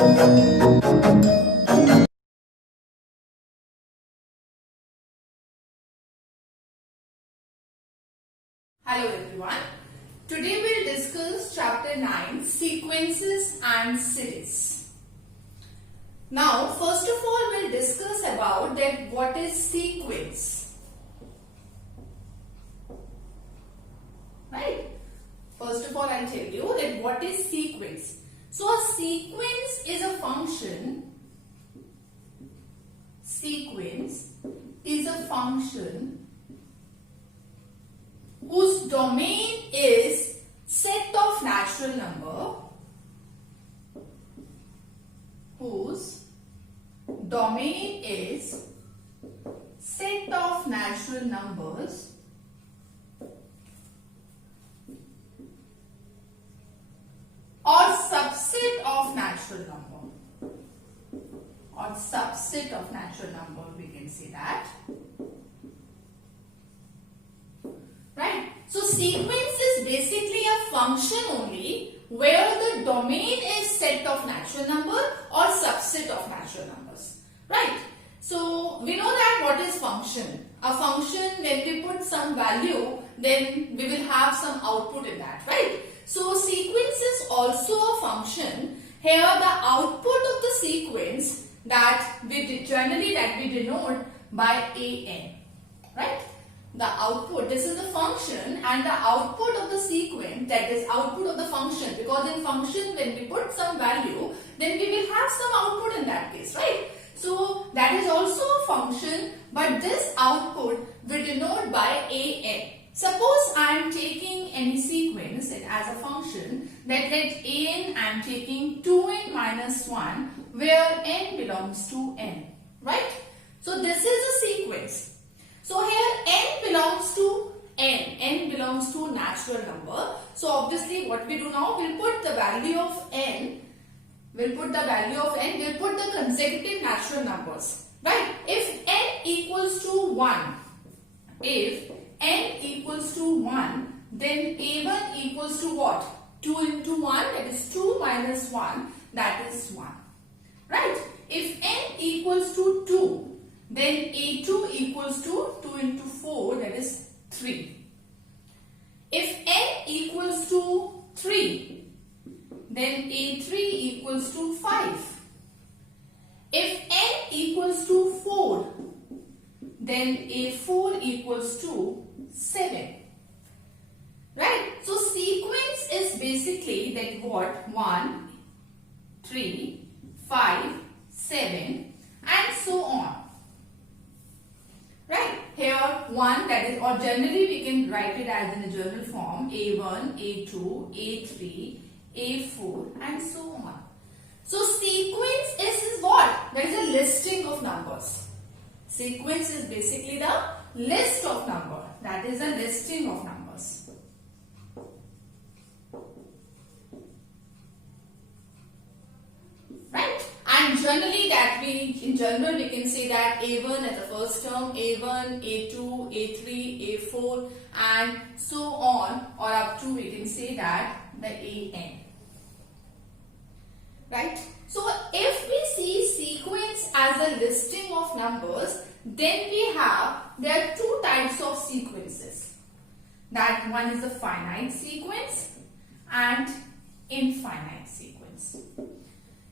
Hello everyone. Today we'll discuss chapter 9, sequences and series. Now first of all we'll discuss about that what is sequence. Right? First of all I'll tell you that what is sequence. So a sequence is a function. Sequence is a function whose domain is set of natural number, whose domain is set of natural numbers or subset of natural number, or subset of natural number, we can say that. Right? So sequence is basically a function only where the domain is set of natural number or subset of natural numbers. Right? So we know that what is function. A function, when we put some value, then we will have some output in that. Right? So sequence is also a function. Here the output of the sequence that we generally denote by an. Right? The output, this is the function, and the output of the sequence, that is output of the function, because in function when we put some value, then we will have some output in that case, right? So that is also a function, but this output we denote by an. Suppose I am taking any sequence as a function, that let an I am taking 2n minus 1 where n belongs to n, right? So this is a sequence. So here n belongs to n belongs to natural number. So obviously what we do now, we'll put the value of n, we'll put the consecutive natural numbers, right? If n equals to 1, then a1 equals to what? 2 into 1, that is 2 minus 1, that is 1, right? If n equals to 2, then a2 equals to 2 into 4, that is 3. If n equals to 3, then a3 equals to 5. If n equals to 4, then a4 equals to 7. Right? So sequence is basically that what? 1, 3, 5, 7 and so on. Right? Here 1, that is, or generally we can write it as in a journal form, a1, a2, a3, a4 and so on. So sequence is what? There is a listing of numbers. Sequence is basically the list of number. That is a listing of numbers. Right? And generally in general we can say that a1 as the first term, a1, a2, a3, a4 and so on, or up to we can say that the an. Right? So if we see sequence as a listing of numbers, then there are two types of sequences. That one is the finite sequence and infinite sequence.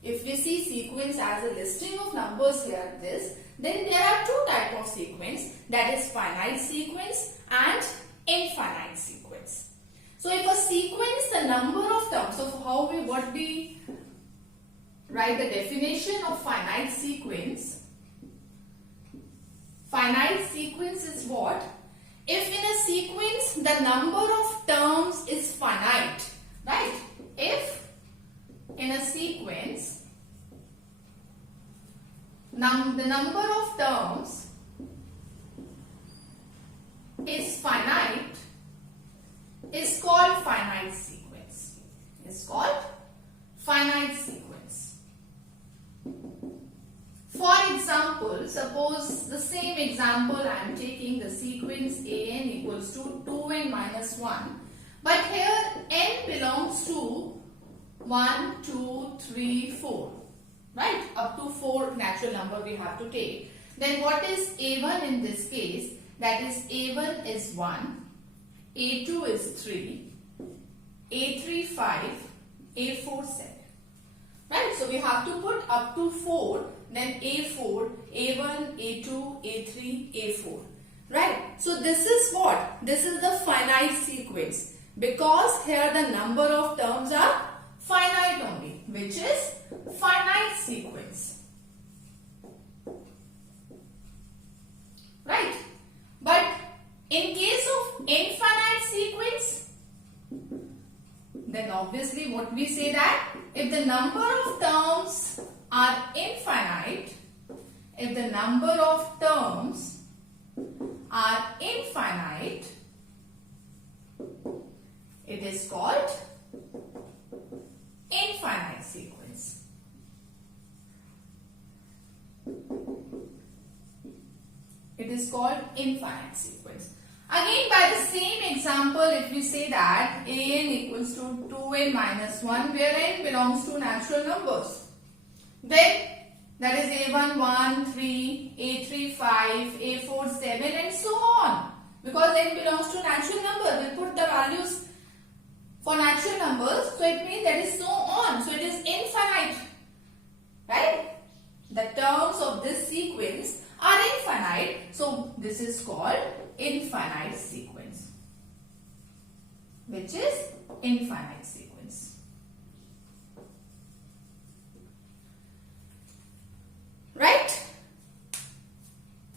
If we see sequence as a listing of numbers here, then there are two types of sequence, that is finite sequence and infinite sequence. So if a sequence, the number of terms, so what we write the definition of finite sequence. Finite sequence is what? If in a sequence the number of terms is finite, right? If in a sequence the number of terms is finite, is called finite sequence. Is called finite sequence. For example, suppose the same example I am taking the sequence an equals to 2n minus 1, but here n belongs to 1, 2, 3, 4. right? Up to 4 natural number we have to take. Then what is A1 in this case? That is A1 is 1, A2 is 3, A3 5, A4 7. Right? So we have to put up to 4, then A4, A1, A2, A3, A4. Right? So this is what? This is the finite sequence. Because here the number of terms are finite only, which is finite sequence. Right? But in case of infinite sequence, then obviously what we say that if the number of terms are infinite, if the number of terms are infinite, it is called infinite sequence. It is called infinite sequence. Again, by the same example, if we say that an equals to 2n minus 1, where n belongs to natural numbers, then that is a1 1 3, a3 5, a4 7, and so on. Because n belongs to natural number, we put the values for natural numbers, so it means that is so on. So it is infinite, right? The terms of this sequence are infinite, so this is called infinite sequence, which is infinite sequence. Right?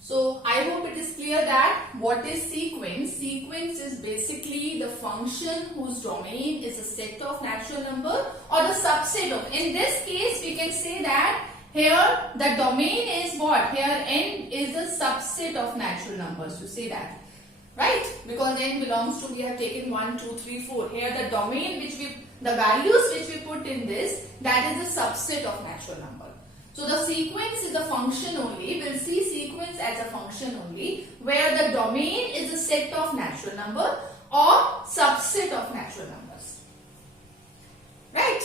So I hope it is clear that what is sequence? Sequence is basically the function whose domain is a set of natural number or the subset of. In this case, we can say that here the domain is what? Here n is the subset of natural numbers. You say that, right? Because n belongs to, we have taken 1, 2, 3, 4. Here the domain which we, the values which we put in this, that is the subset of natural number. So the sequence is a function only. We'll see sequence as a function only, where the domain is a set of natural number or subset of natural numbers. Right?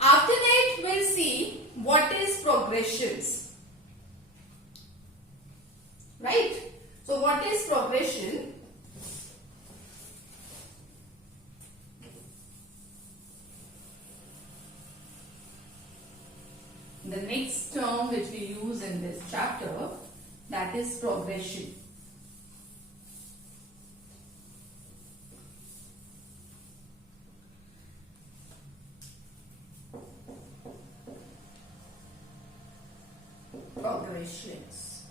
After that, we'll see what is progressions. Right? So what is progression? The next term which we use in this chapter, that is progression. Progressions.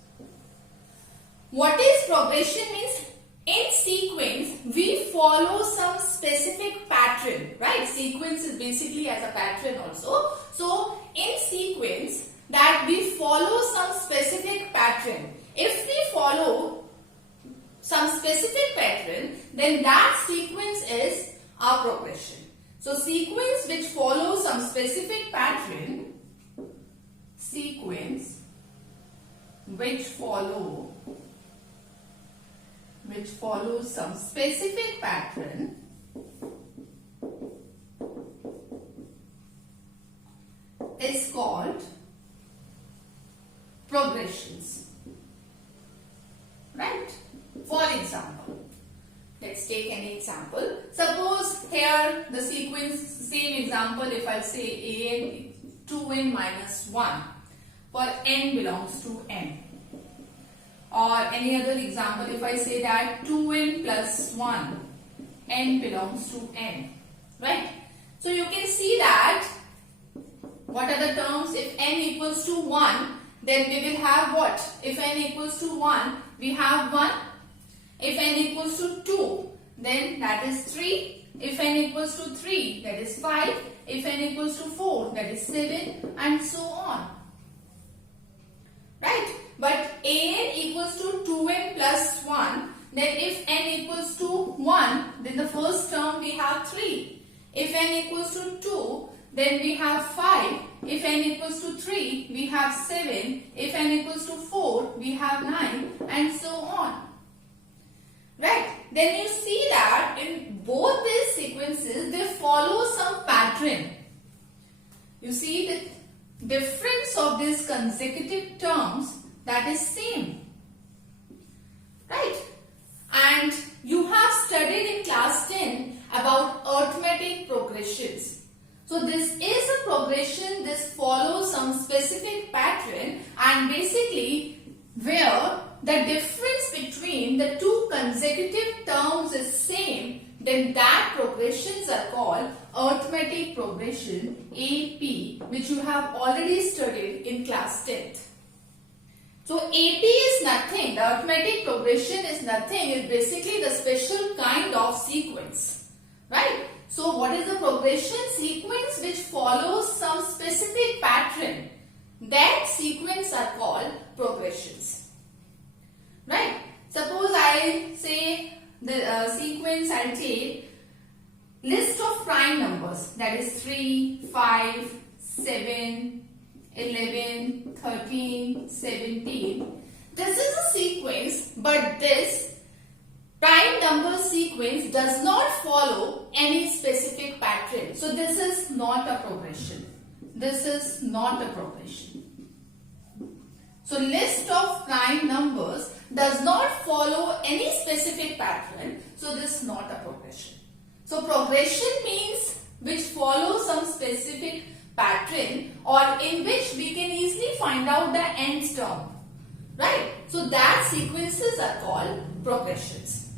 What is progression means? In sequence, we follow some specific pattern, right? Sequence is basically as a pattern also. So, in sequence, that we follow some specific pattern. If we follow some specific pattern, then that sequence is our progression. So, sequence which follows some specific pattern, sequence which follows some specific pattern is called progressions. Right? For example, let's take an example. Suppose here the sequence, same example, if I say an 2n minus 1 for n belongs to n. Or any other example, if I say that 2n plus 1, n belongs to n. Right? So you can see that what are the terms? If n equals to 1, then we will have what? If n equals to 1, we have 1. If n equals to 2, then that is 3. If n equals to 3, that is 5. If n equals to 4, that is 7, and so on. Right? But an equals to 2n plus 1, then if n equals to 1, then the first term we have 3. If n equals to 2, then we have 5. If n equals to 3, we have 7. If n equals to 4, we have 9, and so on. Right? Then you see that in both these sequences, they follow some pattern. You see that difference of these consecutive terms that is same, right? And you have studied in class 10 about arithmetic progressions. So this is a progression, this follows some specific pattern, and basically where the difference between the two consecutive terms is same, then that progressions are called arithmetic progression AP, which you have already studied in class 10th. So AP is nothing, the arithmetic progression is nothing, it's basically the special kind of sequence, right? So what is the progression? Sequence which follows some specific pattern. That sequence are called progressions, right? Suppose I say the sequence, I'll take list of prime numbers, that is 3, 5, 7, 11, 13, 17. This is a sequence, but this prime number sequence does not follow any specific pattern. So this is not a progression. This is not a progression. So list of prime numbers does not follow any specific pattern. So this is not a progression. So progression means which follows some specific pattern, or in which we can easily find out the nth term, right? So that sequences are called progressions.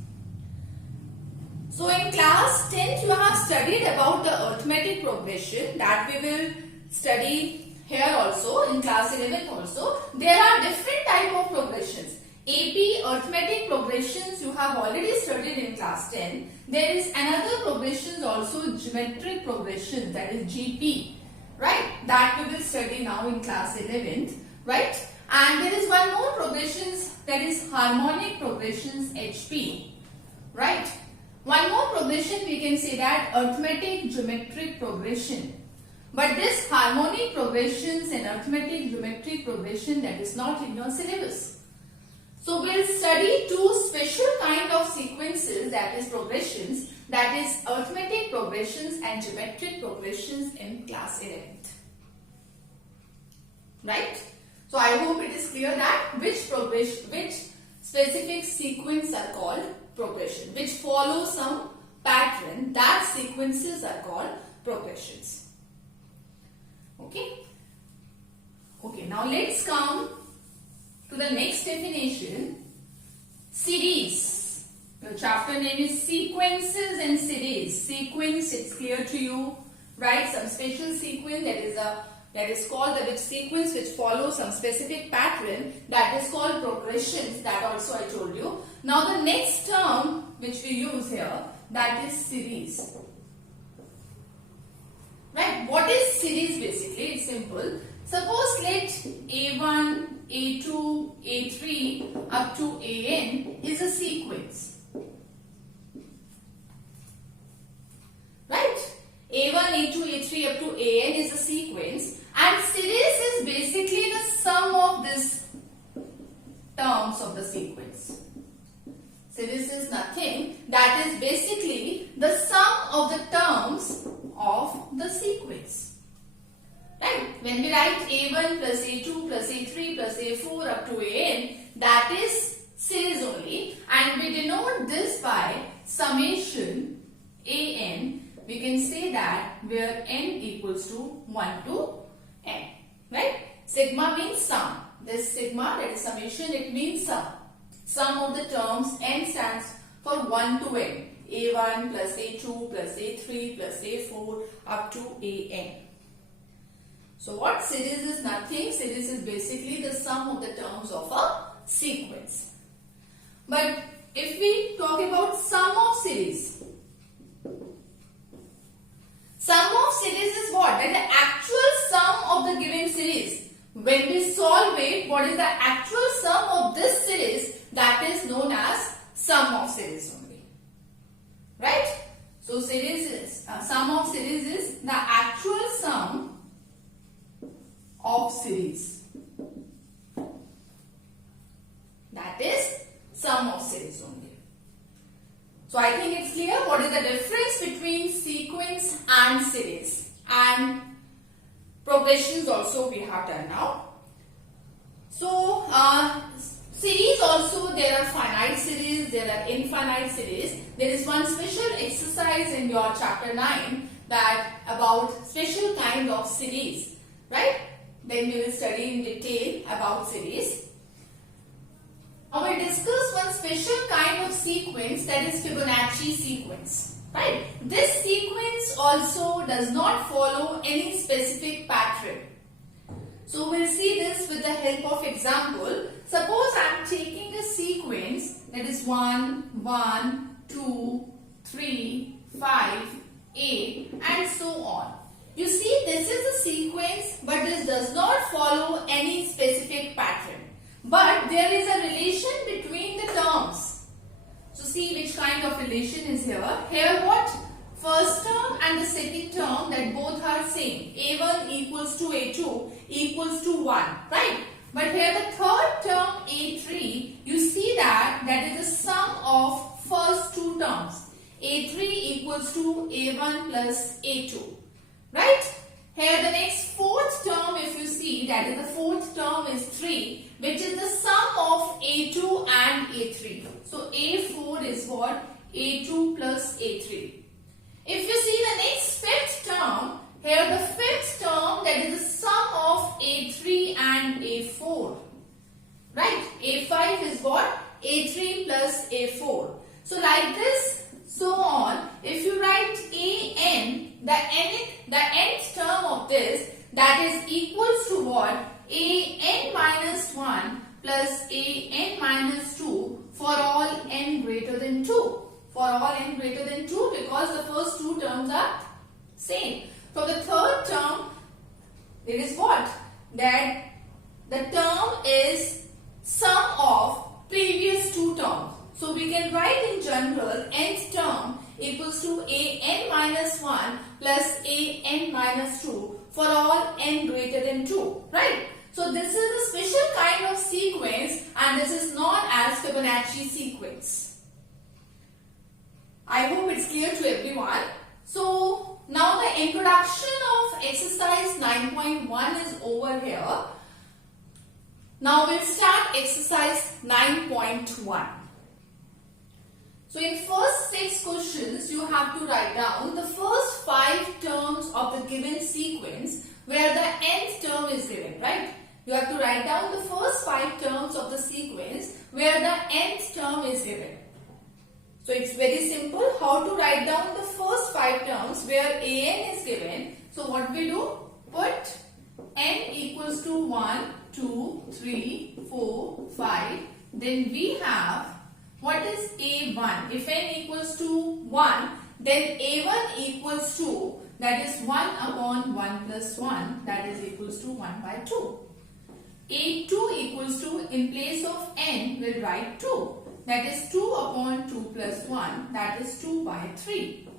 So in class 10th you have studied about the arithmetic progression, that we will study here also in class 11th also. There are different type of progressions. AP arithmetic progressions you have already studied in class 10. There is another progressions also, geometric progression, that is GP, right? That we will study now in class 11th, right? And there is one more progressions, that is harmonic progressions, HP, right? One more progression we can say that arithmetic geometric progression. But this harmonic progressions and arithmetic geometric progression, that is not in your syllabus. So we'll study two special kind of sequences, that is progressions, that is arithmetic progressions and geometric progressions in class 11th. Right? So I hope it is clear that which specific sequence are called progression, which follow some pattern, that sequences are called progressions. Okay? Okay, now let's come to the next definition, series. The chapter name is sequences and series. Sequence, it's clear to you, right? Some special sequence that is called the sequence which follows some specific pattern, that is called progressions. That also I told you. Now the next term which we use here, that is series. Right? What is series basically? It's simple. Suppose let A1, A2, A3 up to AN is a sequence. Right? A1, A2, A3 up to AN is a sequence, and series is basically the sum of these terms of the sequence. Series is nothing, that is basically the sum of the terms of the sequence. Right? When we write A1 plus A2 plus A3 plus A4 up to AN, that is series only, and we denote this by summation AN. We can say that where n equals to 1 to n. Right? Sigma means sum. This sigma, that is summation, it means sum. Sum of the terms, n stands for 1 to n. A1 plus A2 plus A3 plus A4 up to AN. So what series is nothing? Series is basically the sum of the terms of a sequence. But if we talk about sum of series, sum of series is what? That is the actual sum of the given series. When we solve it, what is the actual sum of this series? That is known as sum of series only. Right? So series is sum of series is the actual sum of series. That is sum of series only. So I think it's clear what is the difference between sequence and series, and progressions questions also we have done now. So, series also, there are finite series, there are infinite series. There is one special exercise in your chapter 9 that about special kind of series, right? Then we will study in detail about series. Now we will discuss one special kind of sequence, that is Fibonacci sequence, right? This sequence also does not follow any specific pattern. So we'll see this with the help of example. Suppose I am taking a sequence that is 1, 1, 2, 3, 5, 8 and so on. You see, this is a sequence, but this does not follow any specific pattern. But there is a relation between the terms. So see which kind of relation is here. Here what? First term and the second term, that both are same. A1 equals to A2 equals to 1, right? But here the third term A3, you see that is the sum of first two terms. A3 equals to A1 plus A2, right? Here the next fourth term, if you see, that is the fourth term is 3, which is the sum of A2 and A3. So A4 is what? A2 plus A3. If you see the next fifth term, here the fifth term, that is the sum of A3 and A4. Right? A5 is what? A3 plus A4. So like this, so on. If you write AN, the nth term of this, that is equals to what? AN minus 1 plus AN minus 2 for all n greater than 2. For all n greater than 2, because the first two terms are same. So the third term, it is what? That the term is sum of previous two terms. So we can write in general nth term equals to an minus 1 plus an minus 2 for all n greater than 2. Right? So this is a special kind of sequence, and this is known as Fibonacci sequence. I hope it's clear to everyone. So now the introduction of exercise 9.1 is over here. Now we'll start exercise 9.1. So in first 6 questions, you have to write down the first 5 terms of the given sequence where the nth term is given, right? You have to write down the first 5 terms of the sequence where the nth term is given. So it's very simple how to write down the first 5 terms where an is given. So what we do? Put n equals to 1, 2, 3, 4, 5. Then we have, what is a1? If n equals to 1, then a1 equals to, that is 1 upon 1 plus 1, that is equals to 1 by 2. a2 equals to, in place of n, we'll write 2. That is 2 upon 2 plus 1, that is 2 by 3.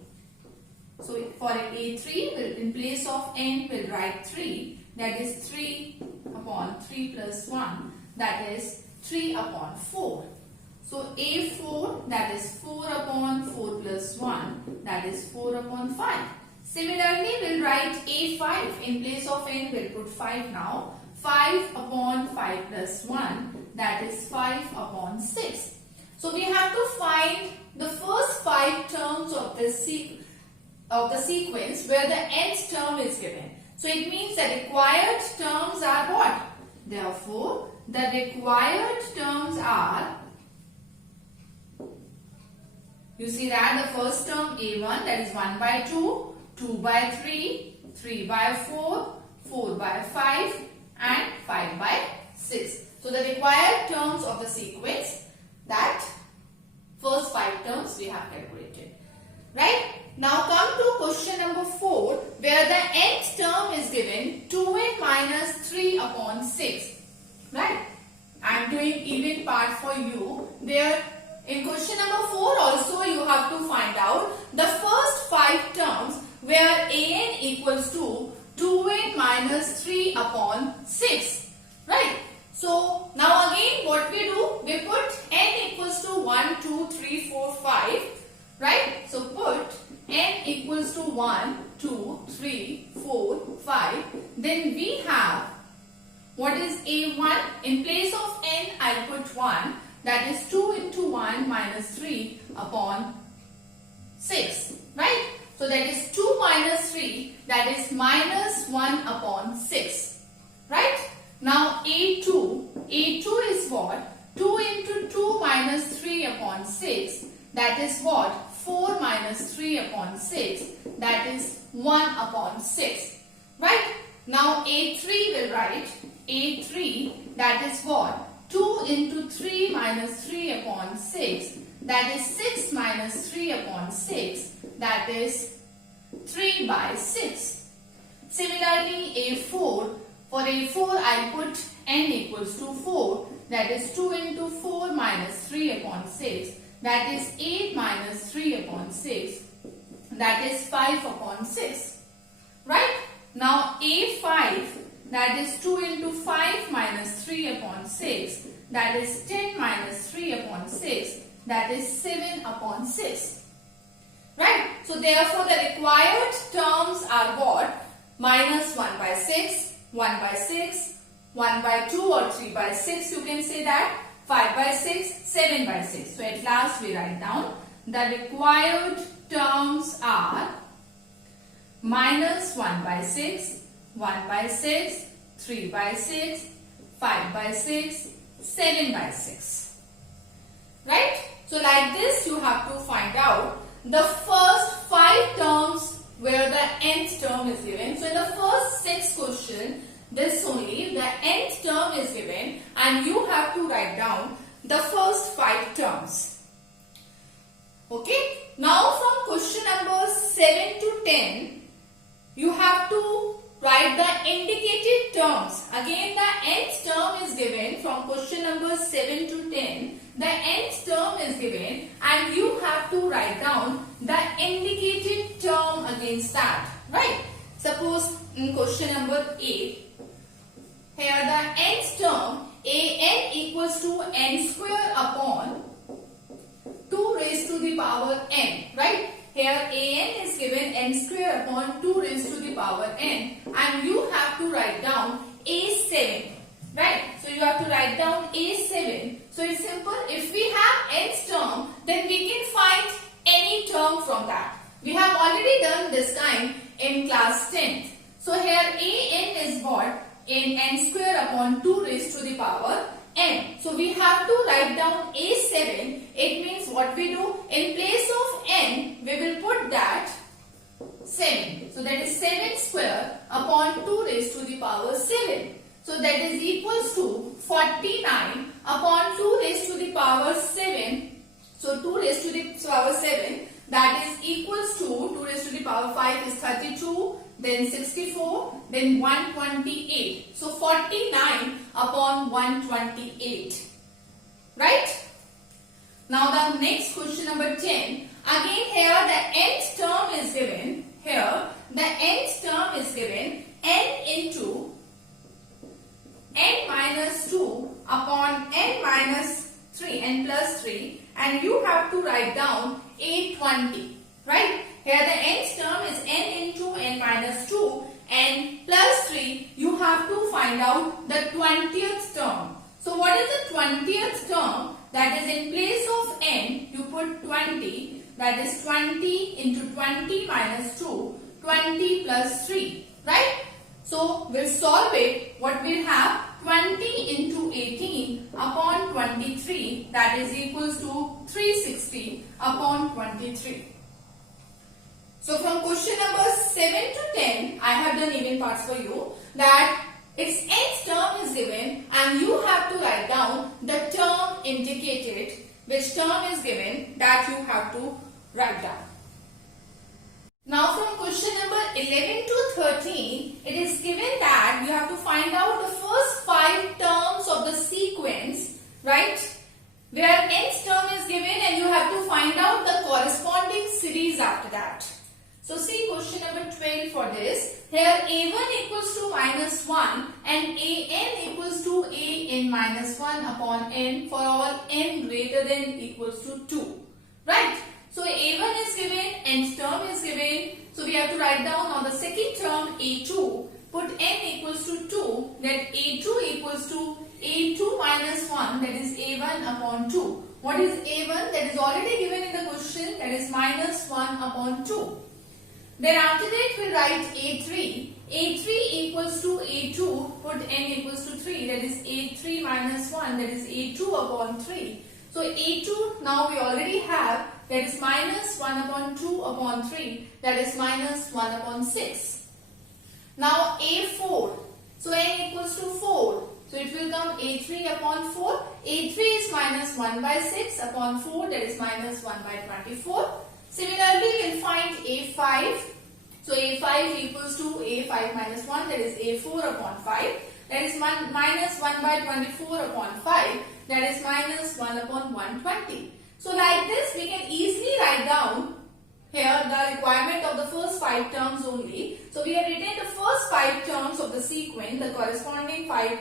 So for A3, we'll, in place of n, we'll write 3. That is 3 upon 3 plus 1, that is 3 upon 4. So A4, that is 4 upon 4 plus 1, that is 4 upon 5. Similarly, we'll write A5. In place of n, we'll put 5 now. 5 upon 5 plus 1, that is 5 upon 6. So we have to find the first 5 terms of the sequence where the nth term is given. So it means the required terms are what? Therefore, the required terms are, you see that the first term a1, that is 1 by 2, 2 by 3, 3 by 4, 4 by 5 and 5 by 6. So the required terms of the sequence, that first 5 terms we have calculated. Right? Now come to question number 4, where the nth term is given 2n minus 3 upon 6. Right? I am doing even part for you. There in question number 4 also you have to find out the first 5 terms where an equals to 2n minus 3 upon 6. Right? So now again what we do? We put n equals to 1, 2, 3, 4, 5. Right? So put n equals to 1, 2, 3, 4, 5. Then we have what is A1? In place of n, I'll put 1. That is 2 into 1 minus 3 upon 6. Right? So that is 2 minus 3. That is minus 1 upon 6. Right? Now A2. A2 is what? 2 into 2 minus 3 upon 6. That is what? 4 minus 3 upon 6. That is 1 upon 6. Right? Now A3 will write A3, that is what? 2 into 3 minus 3 upon 6. That is 6 minus 3 upon 6. That is 3 by 6. Similarly A4. For A4 I put n equals to 4. That is 2 into 4 minus 3 upon 6. That is 8 minus 3 upon 6. That is 5 upon 6. Right? Now A5, that is 2 into 5 minus 3 upon 6. That is 10 minus 3 upon 6. That is 7 upon 6. Right? So therefore the required terms are what? Minus 1 by 6, 1 by 6, 1 by 2 or 3 by 6, you can say that, 5 by 6, 7 by 6. So at last we write down the required terms are minus 1 by 6, 1 by 6, 3 by 6, 5 by 6, 7 by 6. Right? So like this you have to find out the first 5 terms where the nth term is given. So in the first 6 question, this only the nth term is given and you have to write down the first 5 terms. Okay? Now from question number 7 to 10, you have to write the indicated terms. Again the nth term is given from question number 7 to 10. The nth term is given and you have to write down the indicated term against that. Right? Suppose in question number 8, here the nth term an equals to n square upon 2 raised to the power n. Right? Here an is given n square upon 2 raised to the power n and you have to write down a7. Right? So you have to write down a7. So it's simple. If we have nth term, then we can find any term from that. We have already done this kind in class 10th. So here an is what? In n square upon 2 raised to the power n. So we have to write down a7. It means what we do? In place of n, we will put that 7. So that is 7 square upon 2 raised to the power 7. So that is equals to 49 upon 2 raised to the power 7. So 2 raised to the power 7, that is equals to 2 raised to the power 5 is 32, then 64, then 128. So 49 upon 128. Right? Now the next question number 10. Again here the nth term is given. Here the nth term is given n into n minus 2 upon n minus 3, n plus 3, and you have to write down a20. Right? Here the nth term is n into n minus 2 and plus 3. You have to find out the 20th term. So what is the 20th term? That is in place of n, you put 20. That is 20 into 20 minus 2, 20 plus 3. Right? So we'll solve it. What we'll have? 20 into 18 upon 23. That is equals to 360 upon 23. So from question number 7 to 10, I have done even parts for you, that its nth term is given and you have to write down the term indicated, which term is given, that you have to write down. Now from question number 11 to 13, it is given that you have to find out the first 5 terms of the sequence, right? Where nth term is given and you have to find out the corresponding series after that. So see question number 12 for this. Here a1 equals to minus 1 and an equals to an minus 1 upon n for all n greater than equals to 2. Right? So a1 is given, nth term is given. So we have to write down on the second term a2. Put n equals to 2. That a2 equals to a2 minus 1. That is a1 upon 2. What is a1? That is already given in the question. That is minus 1 upon 2. Then after that we write a3. a3 equals to a2. Put n equals to 3. That is a3 minus 1. That is a2 upon 3. So a2 now we already have. That is minus 1 upon 2 upon 3. That is minus 1 upon 6. Now a4. So n equals to 4. So it will come a3 upon 4. a3 is minus 1 by 6 upon 4. That is minus 1 by 24. Similarly, we will find a5. So a5 equals to a5 minus 1. That is a4 upon 5. That is minus 1 by 24 upon 5. That is minus 1 upon 120. So like this, we can easily write down here the requirement of the first 5 terms only. So we have written the first 5 terms of the sequence. The corresponding 5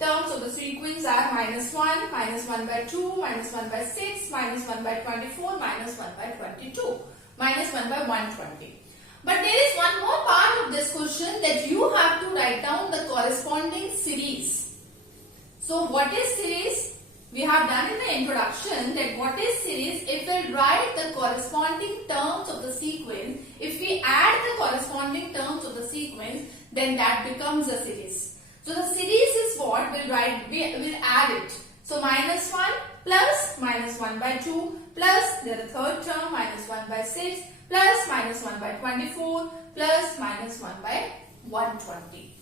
terms of the sequence are minus 1, minus 1 by 2, minus 1 by 6, minus 1 by 24, minus 1 by 22, minus 1 by 120. But there is one more part of this question that you have to write down the corresponding series. So what is series? We have done in the introduction that what is series, if we write the corresponding terms of the sequence, if we add the corresponding terms of the sequence, then that becomes a series. So the series is what we'll write, we'll add it. So minus 1 plus minus 1 by 2 plus the third term minus 1 by 6 plus minus 1 by 24 plus minus 1 by 120.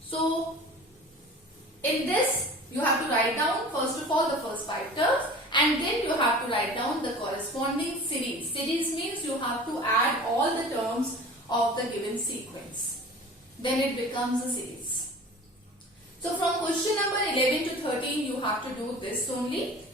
So in this you have to write down first of all the first 5 terms and then you have to write down the corresponding series. Series means you have to add all the terms of the given sequence. Then it becomes a series. So from question number 11 to 13 you have to do this only.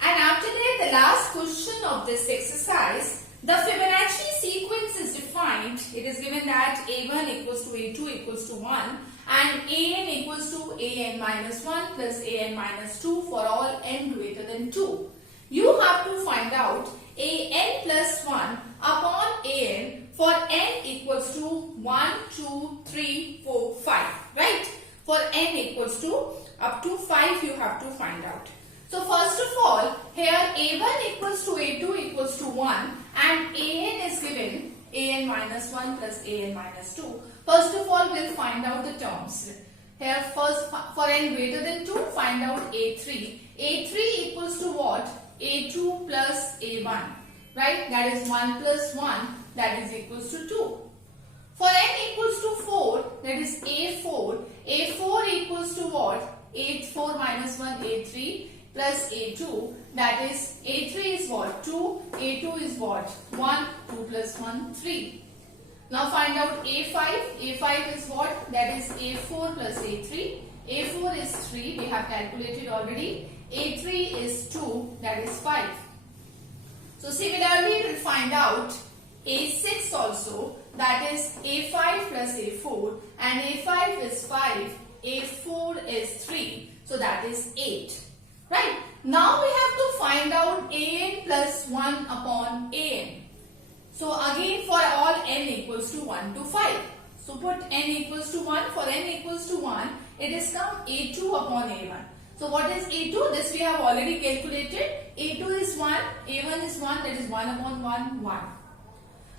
And after that, the last question of this exercise, the Fibonacci sequence is defined. It is given that a1 equals to a2 equals to 1 and an equals to an minus 1 plus an minus 2 for all n greater than 2. You have to find out an plus 1 upon an for n equals to 1, 2, 3, 4, 5. Right? For n equals to up to 5 you have to find out. So first of all, here a1 equals to a2 equals to 1 and an is given an minus 1 plus an minus 2. First of all, we'll find out the terms. Here first for n greater than 2, find out a3. a3 equals to what? a2 plus a1. Right? That is 1 plus 1, that is equals to 2. For n equals to 4, that is a4. a4 equals to what? a4 minus 1, a3 plus a2, that is a3 is what? 2, a2 is what? 1, 2 plus 1, 3. Now find out a5. a5 is what? That is a4 plus a3. a4 is 3, we have calculated already. a3 is 2, that is 5. So similarly, we will find out a6 also, that is a5 plus a4, and a5 is 5, a4 is 3, so that is 8. Right? Now we have to find out an plus 1 upon an. So again for all n equals to 1 to 5. So put n equals to 1. For n equals to 1, it is come a2 upon a1. So what is a2? This we have already calculated. a2 is 1, a1 is 1, that is 1 upon 1, 1.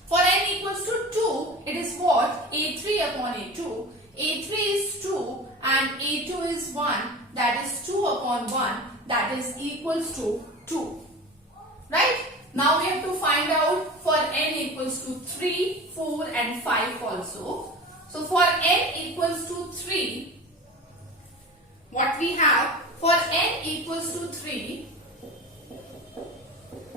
For n equals to 2, it is what? a3 upon a2. a3 is 2 and a2 is 1, that is 2 upon 1, that is equals to 2. Right? Now we have to find out for n equals to 3, 4 and 5 also. So for n equals to 3, what we have? For n equals to 3,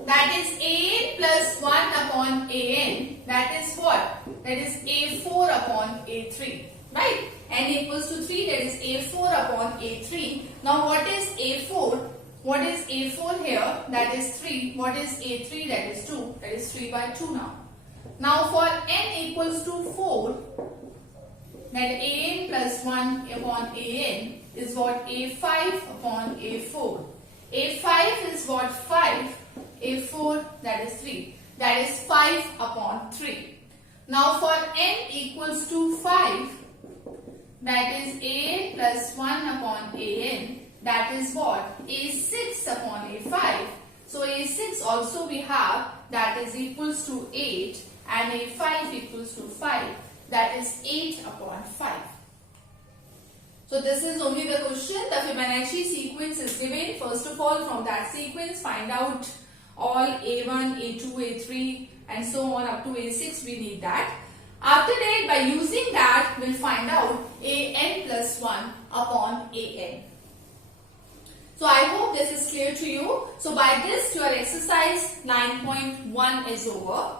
that is an plus 1 upon an, that is what? That is a4 upon a3. Right? N equals to 3, that is a4 upon a3. Now what is a4? What is a4 here? That is 3. What is a3? That is 2. That is 3 by 2 now. Now for n equals to 4, that an plus 1 upon an is what? a5 upon a4. a5 is what? 5. A4, that is 3. That is 5 upon 3. Now for n equals to 5, that is a plus 1 upon an, that is what? A6 upon A5. So A6 also we have, that is equals to 8, and A5 equals to 5, that is 8 upon 5. So this is only the question. The Fibonacci sequence is given. First of all, from that sequence, find out all A1, A2, A3 and so on up to A6. We need that. After that, by using that, we'll find out an plus 1 upon an. So I hope this is clear to you. So by this, your exercise 9.1 is over.